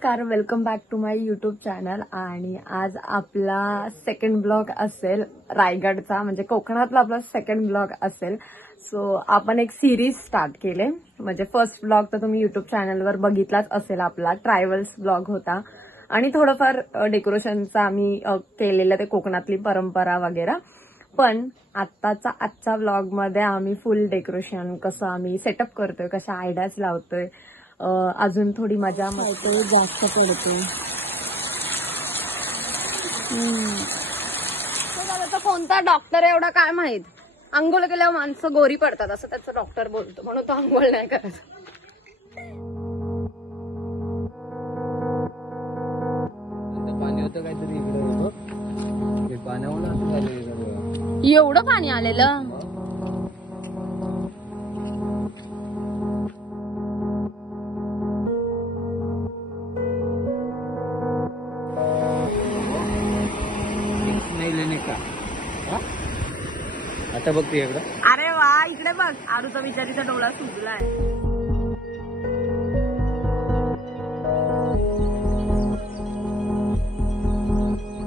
नमस्कार, welcome back to my YouTube channel. आणि आज आपला सेकंड ब्लॉग असेल रायगडचा, म्हणजे कोकणातला आपला सेकंड ब्लॉग असेल. सो आपण एक सिरीज स्टार्ट केले. म्हणजे फर्स्ट ब्लॉग तर तुम्ही यूट्यूब चॅनलवर बघितलाच असेल, आपला ट्रॅव्हल्स ब्लॉग होता आणि थोडंफार डेकोरेशनचा आम्ही केलेलं, ते कोकणातली परंपरा वगैरे. पण आजच्या ब्लॉग मध्ये आम्ही फुल डेकोरेशन कसं आम्ही सेटअप करतोय, कशा आयडियाज लावतोय, अजून थोडी मजा मस्ती जास्त पडते. कोणता डॉक्टर एवढा काय माहित, आंघोळ केल्यावर माणसं गोरी पडतात असं त्याचं डॉक्टर बोलतो, म्हणून तो आंघोळ नाही करत. पाणी होतं काहीतरी इकडे, पाण्यावर एवढं पाणी आलेलं. आता बघते इकडं. अरे वा, इकडे बघ, आरूचा बिचारीचा डोळा सुजलाय.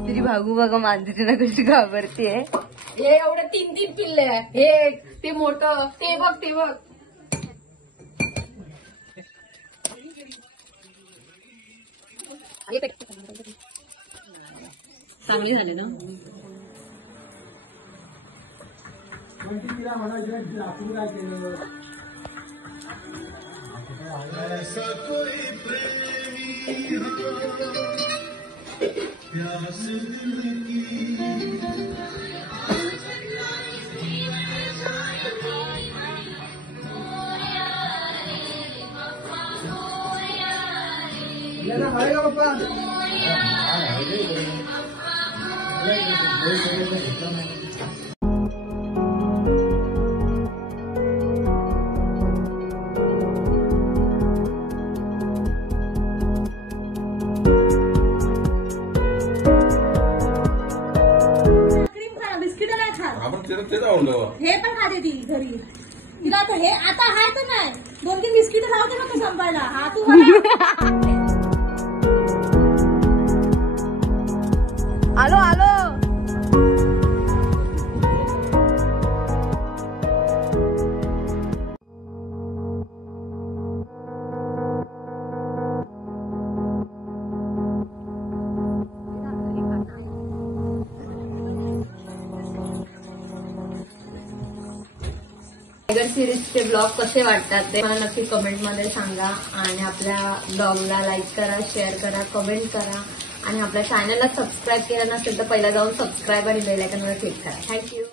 तुझी भागू बघा मांजरीला कशी घाबरतीये. हे एवढे 3-3 पिल्ले आहे, हे ते मोठं, ते बघ ते बघ. चांगली झाली ना. हे पण खाते ती घरी. तिला आता हे आता हाय तर नाही, 2-3 बिस्किट लावते मग संपायला. हा तू आलो आलो. रायगड सिरीजचे ब्लॉग कसे वाटतात ते मला नक्की कमेंट मध्ये सांगा. आणि आपल्या ब्लॉगला लाईक करा, शेअर करा, कमेंट करा. आणि आपल्या चॅनलला सबस्क्राईब केलं नसेल तर पहिला जाऊन सबस्क्राईब आणि बेल आयकॉनवर क्लिक करा. थँक्यू.